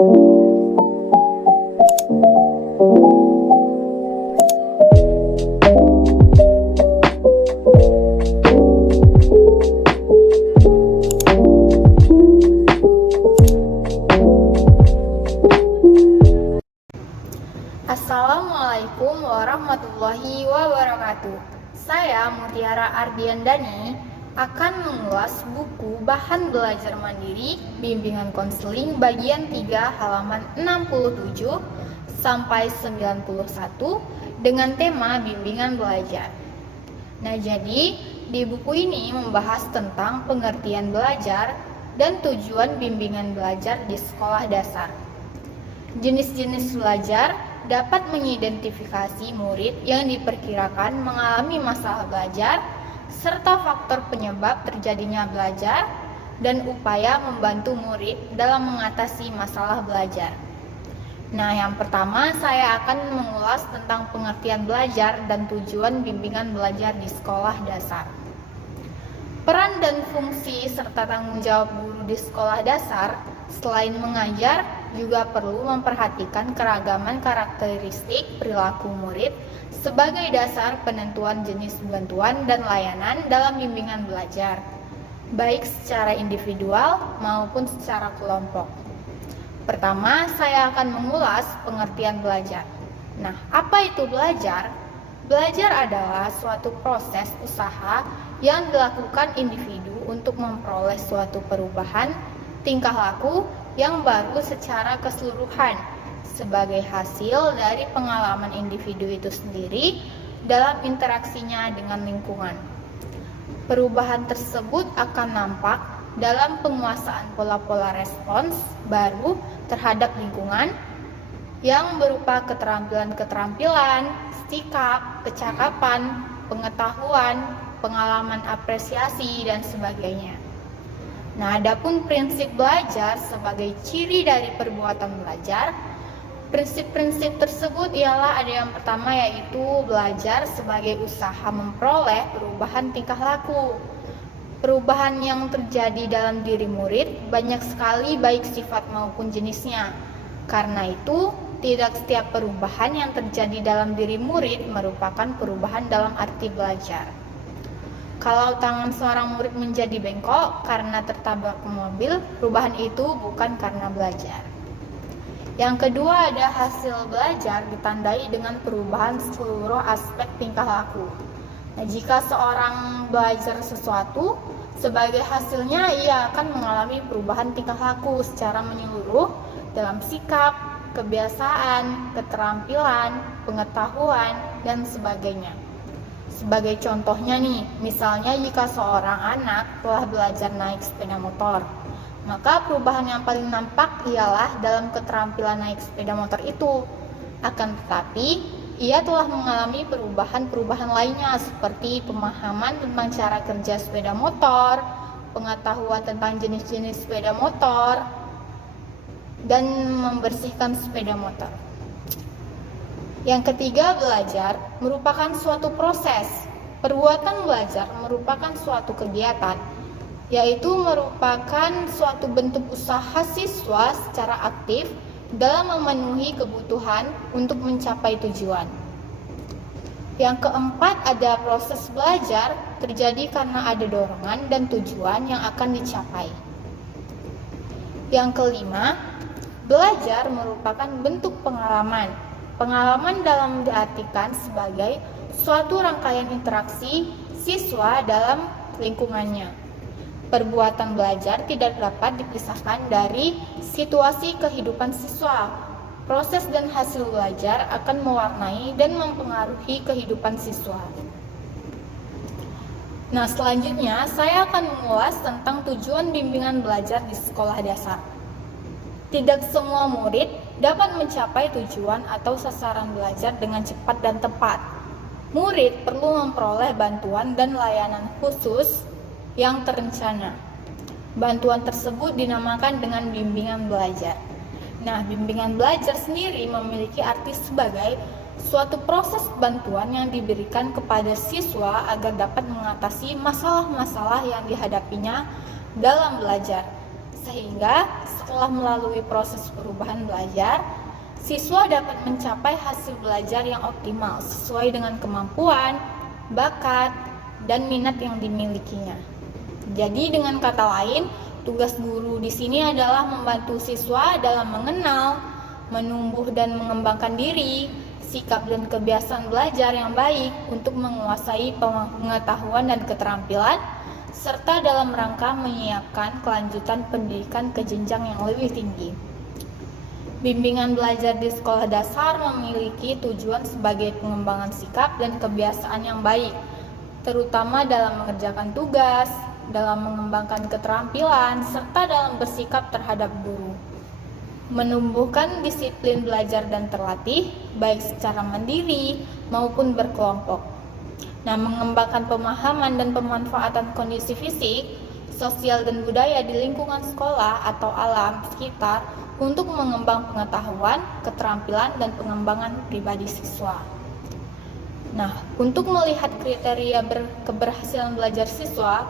Assalamualaikum warahmatullahi wabarakatuh. Saya Mutiara Ardiandani akan mengulas buku Bahan Belajar Mandiri Bimbingan Konseling bagian 3 halaman 67 sampai 91 dengan tema bimbingan belajar. Nah, jadi di buku ini membahas tentang pengertian belajar dan tujuan bimbingan belajar di sekolah dasar. Jenis-jenis belajar dapat mengidentifikasi murid yang diperkirakan mengalami masalah belajar, serta faktor penyebab terjadinya belajar, dan upaya membantu murid dalam mengatasi masalah belajar. Nah, yang pertama saya akan mengulas tentang pengertian belajar dan tujuan bimbingan belajar di sekolah dasar. Peran dan fungsi serta tanggung jawab guru di sekolah dasar selain mengajar, juga perlu memperhatikan keragaman karakteristik perilaku murid sebagai dasar penentuan jenis bantuan dan layanan dalam bimbingan belajar, baik secara individual maupun secara kelompok. Pertama, saya akan mengulas pengertian belajar. Nah, apa itu belajar? Belajar adalah suatu proses usaha yang dilakukan individu untuk memperoleh suatu perubahan tingkah laku yang baru secara keseluruhan sebagai hasil dari pengalaman individu itu sendiri dalam interaksinya dengan lingkungan. Perubahan tersebut akan nampak dalam penguasaan pola-pola respons baru terhadap lingkungan yang berupa keterampilan-keterampilan, sikap, kecakapan, pengetahuan, pengalaman apresiasi, dan sebagainya. Nah, adapun prinsip belajar sebagai ciri dari perbuatan belajar, prinsip-prinsip tersebut ialah ada yang pertama yaitu belajar sebagai usaha memperoleh perubahan tingkah laku. Perubahan yang terjadi dalam diri murid banyak sekali baik sifat maupun jenisnya. Karena itu, tidak setiap perubahan yang terjadi dalam diri murid merupakan perubahan dalam arti belajar. Kalau tangan seorang murid menjadi bengkok karena tertabrak mobil, perubahan itu bukan karena belajar. Yang kedua, ada hasil belajar ditandai dengan perubahan seluruh aspek tingkah laku. Nah, jika seorang belajar sesuatu, sebagai hasilnya ia akan mengalami perubahan tingkah laku secara menyeluruh dalam sikap, kebiasaan, keterampilan, pengetahuan, dan sebagainya. Sebagai contohnya nih, misalnya jika seorang anak telah belajar naik sepeda motor, maka perubahan yang paling nampak ialah dalam keterampilan naik sepeda motor itu. Akan tetapi, ia telah mengalami perubahan-perubahan lainnya seperti pemahaman tentang cara kerja sepeda motor, pengetahuan tentang jenis-jenis sepeda motor, dan membersihkan sepeda motor. Yang ketiga, belajar merupakan suatu proses. Perbuatan belajar merupakan suatu kegiatan, yaitu merupakan suatu bentuk usaha siswa secara aktif dalam memenuhi kebutuhan untuk mencapai tujuan. Yang keempat, ada proses belajar terjadi karena ada dorongan dan tujuan yang akan dicapai. Yang kelima, belajar merupakan bentuk pengalaman. Pengalaman dalam diartikan sebagai suatu rangkaian interaksi siswa dalam lingkungannya. Perbuatan belajar tidak dapat dipisahkan dari situasi kehidupan siswa. Proses dan hasil belajar akan mewarnai dan mempengaruhi kehidupan siswa. Nah, selanjutnya saya akan mengulas tentang tujuan bimbingan belajar di sekolah dasar. Tidak semua murid dapat mencapai tujuan atau sasaran belajar dengan cepat dan tepat. Murid perlu memperoleh bantuan dan layanan khusus yang terencana. Bantuan tersebut dinamakan dengan bimbingan belajar. Nah, bimbingan belajar sendiri memiliki arti sebagai suatu proses bantuan yang diberikan kepada siswa agar dapat mengatasi masalah-masalah yang dihadapinya dalam belajar, sehingga setelah melalui proses perubahan belajar, siswa dapat mencapai hasil belajar yang optimal sesuai dengan kemampuan, bakat, dan minat yang dimilikinya. Jadi dengan kata lain, tugas guru di sini adalah membantu siswa dalam mengenal, menumbuh dan mengembangkan diri, sikap dan kebiasaan belajar yang baik untuk menguasai pengetahuan dan keterampilan, serta dalam rangka menyiapkan kelanjutan pendidikan ke jenjang yang lebih tinggi. Bimbingan belajar di sekolah dasar memiliki tujuan sebagai pengembangan sikap dan kebiasaan yang baik, terutama dalam mengerjakan tugas, dalam mengembangkan keterampilan, serta dalam bersikap terhadap guru. Menumbuhkan disiplin belajar dan terlatih, baik secara mandiri maupun berkelompok. Nah, mengembangkan pemahaman dan pemanfaatan kondisi fisik, sosial dan budaya di lingkungan sekolah atau alam sekitar untuk mengembang pengetahuan, keterampilan, dan pengembangan pribadi siswa. Nah, untuk melihat kriteria keberhasilan belajar siswa,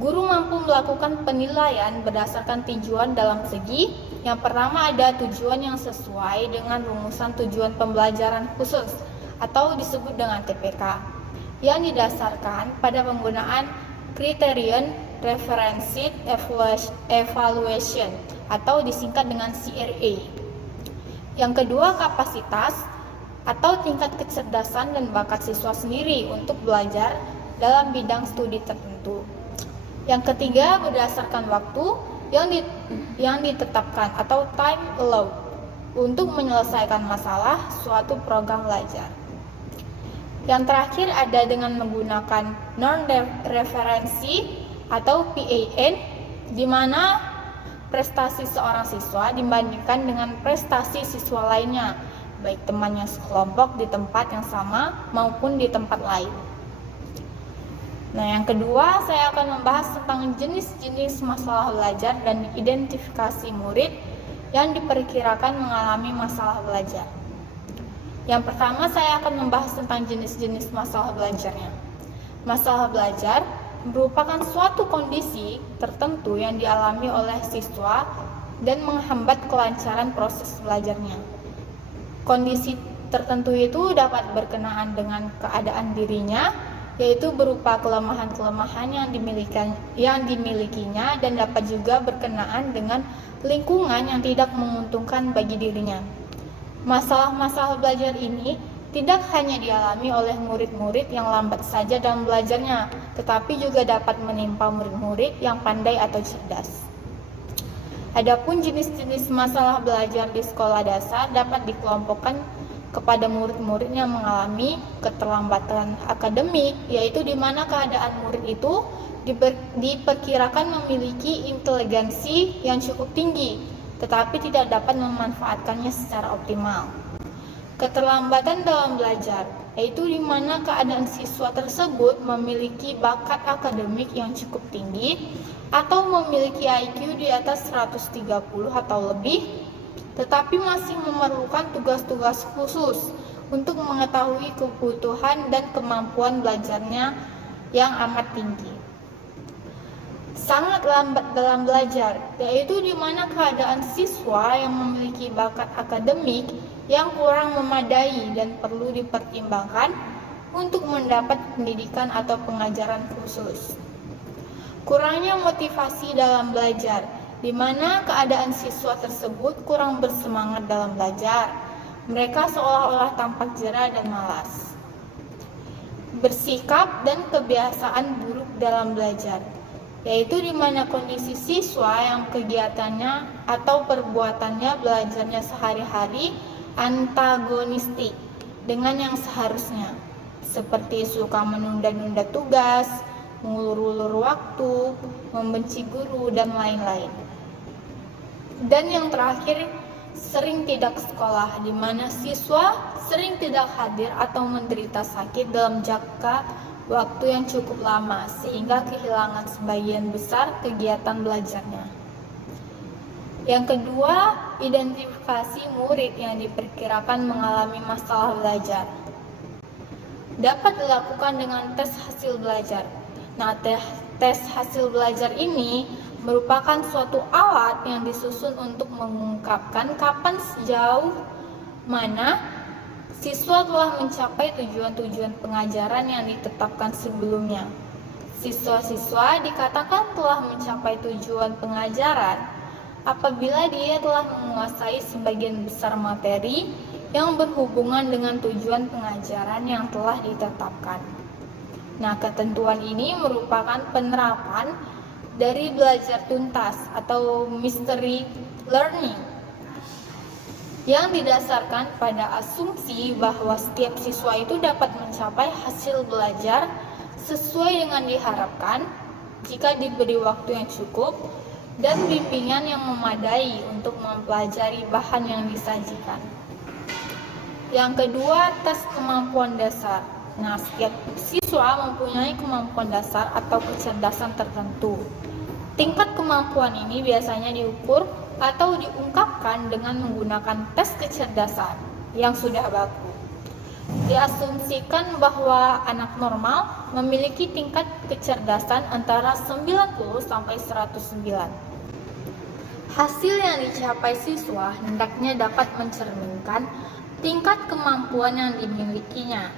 guru mampu melakukan penilaian berdasarkan tujuan dalam segi. Yang pertama ada tujuan yang sesuai dengan rumusan tujuan pembelajaran khusus atau disebut dengan TPK, yang didasarkan pada penggunaan Criterion Referenced Evaluation atau disingkat dengan CRE. Yang kedua, kapasitas atau tingkat kecerdasan dan bakat siswa sendiri untuk belajar dalam bidang studi tertentu. Yang ketiga, berdasarkan waktu yang ditetapkan atau time allowed untuk menyelesaikan masalah suatu program belajar. Yang terakhir ada dengan menggunakan non-referensi atau PAN, di mana prestasi seorang siswa dibandingkan dengan prestasi siswa lainnya, baik temannya sekelompok di tempat yang sama maupun di tempat lain. Nah, yang kedua, saya akan membahas tentang jenis-jenis masalah belajar dan identifikasi murid yang diperkirakan mengalami masalah belajar. Yang pertama, saya akan membahas tentang jenis-jenis masalah belajarnya. Masalah belajar merupakan suatu kondisi tertentu yang dialami oleh siswa dan menghambat kelancaran proses belajarnya. Kondisi tertentu itu dapat berkenaan dengan keadaan dirinya, yaitu berupa kelemahan-kelemahan yang dimilikinya dan dapat juga berkenaan dengan lingkungan yang tidak menguntungkan bagi dirinya. Masalah-masalah belajar ini tidak hanya dialami oleh murid-murid yang lambat saja dalam belajarnya, tetapi juga dapat menimpa murid-murid yang pandai atau cerdas. Adapun jenis-jenis masalah belajar di sekolah dasar dapat dikelompokkan kepada murid-murid yang mengalami keterlambatan akademik, yaitu di mana keadaan murid itu diperkirakan memiliki inteligensi yang cukup tinggi, tetapi tidak dapat memanfaatkannya secara optimal. Keterlambatan dalam belajar, yaitu di mana keadaan siswa tersebut memiliki bakat akademik yang cukup tinggi atau memiliki IQ di atas 130 atau lebih, tetapi masih memerlukan tugas-tugas khusus untuk mengetahui kebutuhan dan kemampuan belajarnya yang amat tinggi. Sangat lambat dalam belajar, yaitu di mana keadaan siswa yang memiliki bakat akademik yang kurang memadai dan perlu dipertimbangkan untuk mendapat pendidikan atau pengajaran khusus. Kurangnya motivasi dalam belajar, di mana keadaan siswa tersebut kurang bersemangat dalam belajar. Mereka seolah-olah tampak jera dan malas. Bersikap dan kebiasaan buruk dalam belajar, yaitu di mana kondisi siswa yang kegiatannya atau perbuatannya belajarnya sehari-hari antagonistik dengan yang seharusnya, seperti suka menunda-nunda tugas, mengulur-ulur waktu, membenci guru, dan lain-lain. Dan yang terakhir, sering tidak sekolah, di mana siswa sering tidak hadir atau menderita sakit dalam jangka waktu yang cukup lama, sehingga kehilangan sebagian besar kegiatan belajarnya. Yang kedua, identifikasi murid yang diperkirakan mengalami masalah belajar. Dapat dilakukan dengan tes hasil belajar. Nah, tes hasil belajar ini merupakan suatu alat yang disusun untuk mengungkapkan kapan sejauh mana siswa telah mencapai tujuan-tujuan pengajaran yang ditetapkan sebelumnya. Siswa-siswa dikatakan telah mencapai tujuan pengajaran apabila dia telah menguasai sebagian besar materi yang berhubungan dengan tujuan pengajaran yang telah ditetapkan. Nah, ketentuan ini merupakan penerapan dari belajar tuntas atau mystery learning yang didasarkan pada asumsi bahwa setiap siswa itu dapat mencapai hasil belajar sesuai dengan diharapkan jika diberi waktu yang cukup dan bimbingan yang memadai untuk mempelajari bahan yang disajikan. Yang kedua, tes kemampuan dasar. Nah, setiap siswa mempunyai kemampuan dasar atau kecerdasan tertentu. Tingkat kemampuan ini biasanya diukur atau diungkapkan dengan menggunakan tes kecerdasan yang sudah baku. Diasumsikan bahwa anak normal memiliki tingkat kecerdasan antara 90 sampai 109. Hasil yang dicapai siswa hendaknya dapat mencerminkan tingkat kemampuan yang dimilikinya.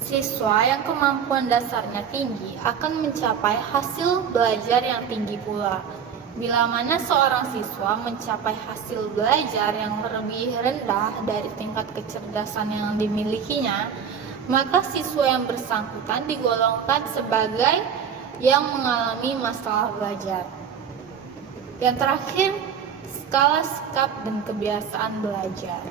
Siswa yang kemampuan dasarnya tinggi akan mencapai hasil belajar yang tinggi pula. Bila mana seorang siswa mencapai hasil belajar yang lebih rendah dari tingkat kecerdasan yang dimilikinya, maka siswa yang bersangkutan digolongkan sebagai yang mengalami masalah belajar. Yang terakhir, skala sikap dan kebiasaan belajar.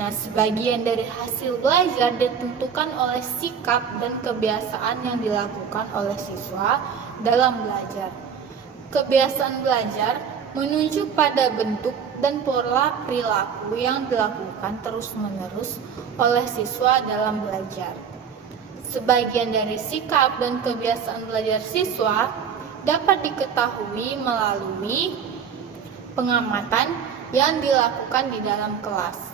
Nah, sebagian dari hasil belajar ditentukan oleh sikap dan kebiasaan yang dilakukan oleh siswa dalam belajar. Kebiasaan belajar menunjuk pada bentuk dan pola perilaku yang dilakukan terus-menerus oleh siswa dalam belajar. Sebagian dari sikap dan kebiasaan belajar siswa dapat diketahui melalui pengamatan yang dilakukan di dalam kelas.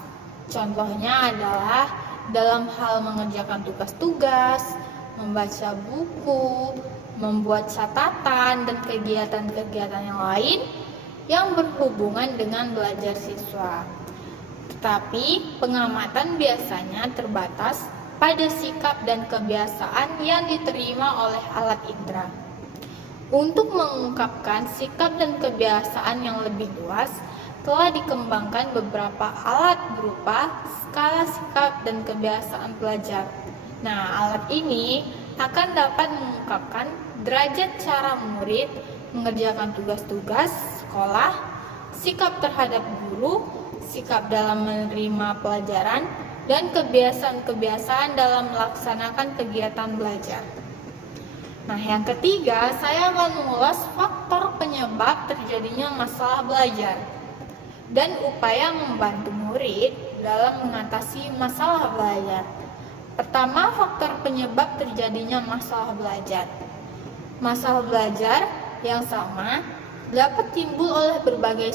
Contohnya adalah dalam hal mengerjakan tugas-tugas, membaca buku, membuat catatan, dan kegiatan-kegiatan yang lain yang berhubungan dengan belajar siswa. Tetapi pengamatan biasanya terbatas pada sikap dan kebiasaan yang diterima oleh alat indera. Untuk mengungkapkan sikap dan kebiasaan yang lebih luas, telah dikembangkan beberapa alat berupa skala sikap dan kebiasaan belajar. Nah, alat ini akan dapat mengungkapkan derajat cara murid mengerjakan tugas-tugas sekolah, sikap terhadap guru, sikap dalam menerima pelajaran, dan kebiasaan-kebiasaan dalam melaksanakan kegiatan belajar. Nah, yang ketiga, saya akan mengulas faktor penyebab terjadinya masalah belajar dan upaya membantu murid dalam mengatasi masalah belajar. Pertama, faktor penyebab terjadinya masalah belajar. Masalah belajar yang sama dapat timbul oleh berbagai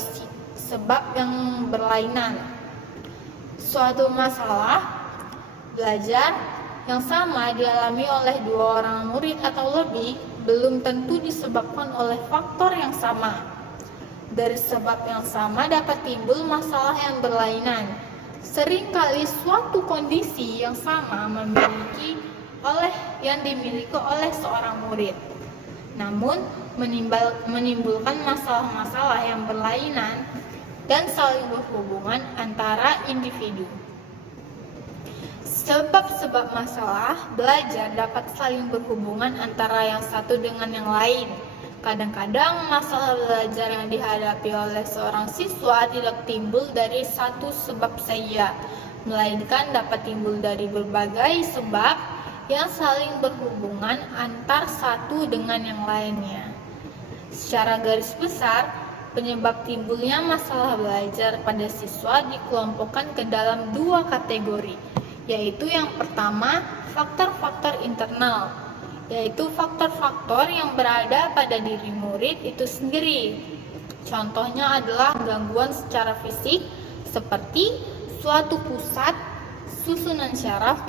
sebab yang berlainan. Suatu masalah belajar yang sama dialami oleh dua orang murid atau lebih belum tentu disebabkan oleh faktor yang sama. Dari sebab yang sama dapat timbul masalah yang berlainan. Seringkali suatu kondisi yang sama dimiliki oleh seorang murid, namun menimbulkan masalah-masalah yang berlainan dan saling berhubungan antara individu. Sebab-sebab masalah belajar dapat saling berhubungan antara yang satu dengan yang lain. Kadang-kadang masalah belajar yang dihadapi oleh seorang siswa tidak timbul dari satu sebab saja, melainkan dapat timbul dari berbagai sebab yang saling berhubungan antar satu dengan yang lainnya. Secara garis besar, penyebab timbulnya masalah belajar pada siswa dikelompokkan ke dalam dua kategori, yaitu yang pertama, faktor-faktor internal, yaitu faktor-faktor yang berada pada diri murid itu sendiri. Contohnya adalah gangguan secara fisik seperti suatu pusat susunan syaraf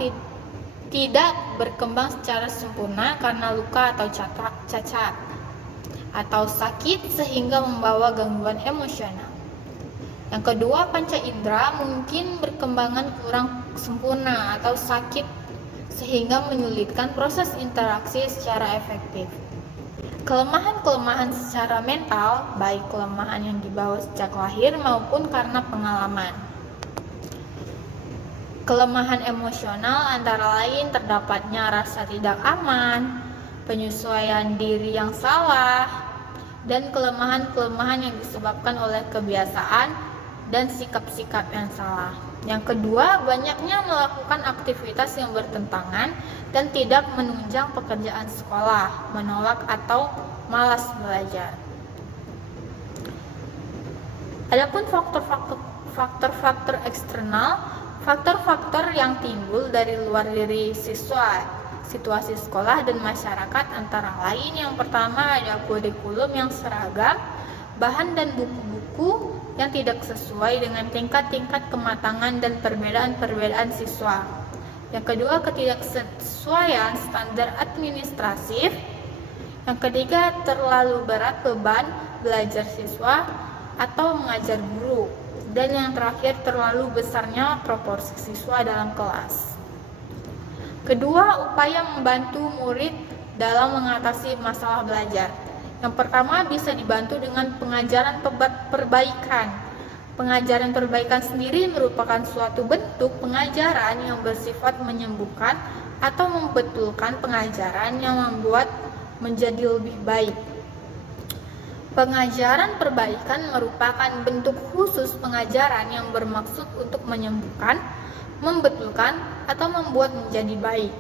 tidak berkembang secara sempurna karena luka atau cacat. atau sakit sehingga membawa gangguan emosional. Yang kedua, panca indera mungkin berkembangan kurang sempurna atau sakit sehingga menyulitkan proses interaksi secara efektif. Kelemahan-kelemahan secara mental, baik kelemahan yang dibawa sejak lahir maupun karena pengalaman. Kelemahan emosional antara lain terdapatnya rasa tidak aman, penyesuaian diri yang salah, dan kelemahan-kelemahan yang disebabkan oleh kebiasaan dan sikap-sikap yang salah. Yang kedua, banyaknya melakukan aktivitas yang bertentangan dan tidak menunjang pekerjaan sekolah, menolak atau malas belajar. Adapun faktor-faktor eksternal, faktor-faktor yang timbul dari luar diri siswa, situasi sekolah dan masyarakat antara lain yang pertama ada kurikulum yang seragam, bahan dan buku-buku yang tidak sesuai dengan tingkat-tingkat kematangan dan perbedaan-perbedaan siswa. Yang kedua, ketidaksesuaian standar administratif. Yang ketiga, terlalu berat beban belajar siswa atau mengajar guru. Dan yang terakhir, terlalu besarnya proporsi siswa dalam kelas. Kedua, upaya membantu murid dalam mengatasi masalah belajar. Yang pertama, bisa dibantu dengan pengajaran perbaikan. Pengajaran perbaikan sendiri merupakan suatu bentuk pengajaran yang bersifat menyembuhkan atau membetulkan pengajaran yang membuat menjadi lebih baik. Pengajaran perbaikan merupakan bentuk khusus pengajaran yang bermaksud untuk menyembuhkan, membetulkan, atau membuat menjadi baik.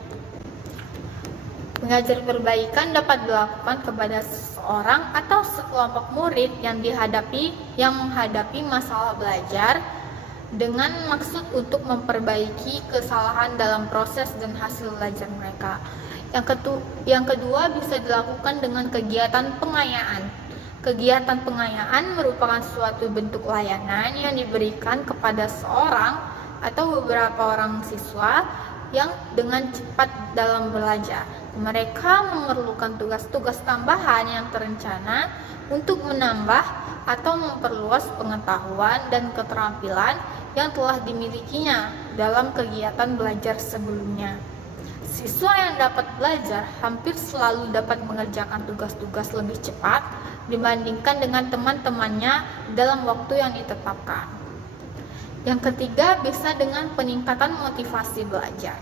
Pengajaran perbaikan dapat dilakukan kepada seseorang atau sekelompok murid yang menghadapi masalah belajar dengan maksud untuk memperbaiki kesalahan dalam proses dan hasil belajar mereka. Yang kedua bisa dilakukan dengan kegiatan pengayaan. Kegiatan pengayaan merupakan suatu bentuk layanan yang diberikan kepada seorang atau beberapa orang siswa yang dengan cepat dalam belajar. Mereka memerlukan tugas-tugas tambahan yang terencana untuk menambah atau memperluas pengetahuan dan keterampilan yang telah dimilikinya dalam kegiatan belajar sebelumnya. Siswa yang dapat belajar hampir selalu dapat mengerjakan tugas-tugas lebih cepat dibandingkan dengan teman-temannya dalam waktu yang ditetapkan. Yang ketiga, bisa dengan peningkatan motivasi belajar.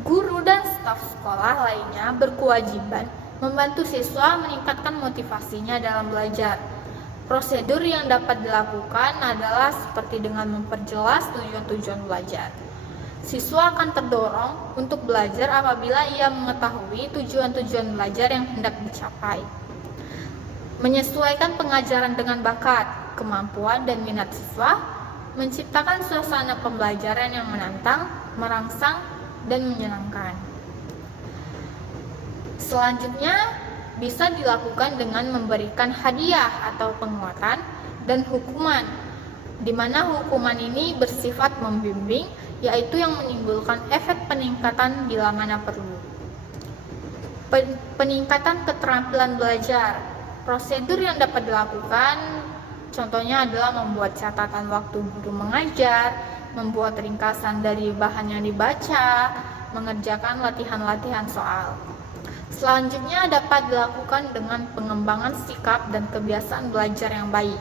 Guru dan staf sekolah lainnya berkewajiban membantu siswa meningkatkan motivasinya dalam belajar. Prosedur yang dapat dilakukan adalah seperti dengan memperjelas tujuan-tujuan belajar. Siswa akan terdorong untuk belajar apabila ia mengetahui tujuan-tujuan belajar yang hendak dicapai. Menyesuaikan pengajaran dengan bakat, kemampuan, dan minat siswa, menciptakan suasana pembelajaran yang menantang, merangsang, dan menyenangkan. Selanjutnya, bisa dilakukan dengan memberikan hadiah atau penguatan dan hukuman, di mana hukuman ini bersifat membimbing, yaitu yang menimbulkan efek peningkatan bila mana perlu. Peningkatan keterampilan belajar. Prosedur yang dapat dilakukan contohnya adalah membuat catatan waktu guru mengajar, membuat ringkasan dari bahan yang dibaca, mengerjakan latihan-latihan soal. Selanjutnya dapat dilakukan dengan pengembangan sikap dan kebiasaan belajar yang baik.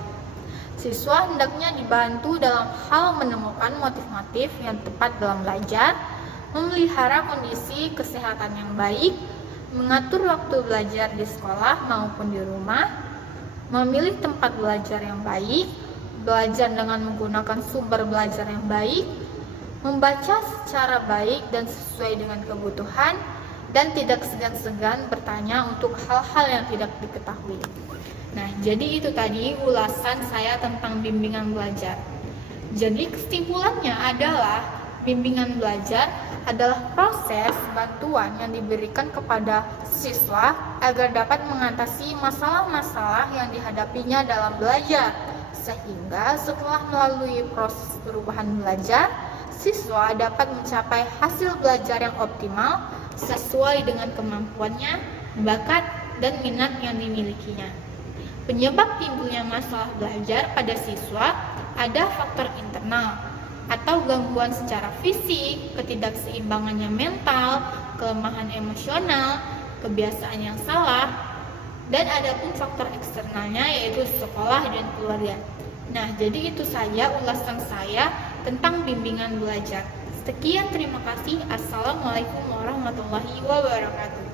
Siswa hendaknya dibantu dalam hal menemukan motif-motif yang tepat dalam belajar, memelihara kondisi kesehatan yang baik, mengatur waktu belajar di sekolah maupun di rumah, memilih tempat belajar yang baik, belajar dengan menggunakan sumber belajar yang baik, membaca secara baik dan sesuai dengan kebutuhan, dan tidak segan-segan bertanya untuk hal-hal yang tidak diketahui. Nah, jadi itu tadi ulasan saya tentang bimbingan belajar. Jadi kesimpulannya adalah bimbingan belajar adalah proses bantuan yang diberikan kepada siswa agar dapat mengatasi masalah-masalah yang dihadapinya dalam belajar. Sehingga setelah melalui proses perubahan belajar, siswa dapat mencapai hasil belajar yang optimal sesuai dengan kemampuannya, bakat, dan minat yang dimilikinya. Penyebab timbulnya masalah belajar pada siswa ada faktor internal atau gangguan secara fisik, ketidakseimbangannya mental, kelemahan emosional, kebiasaan yang salah, dan ada pun faktor eksternalnya yaitu sekolah dan keluarga. Nah, jadi itu saja ulasan saya tentang bimbingan belajar. Sekian, terima kasih. Assalamualaikum warahmatullahi wabarakatuh.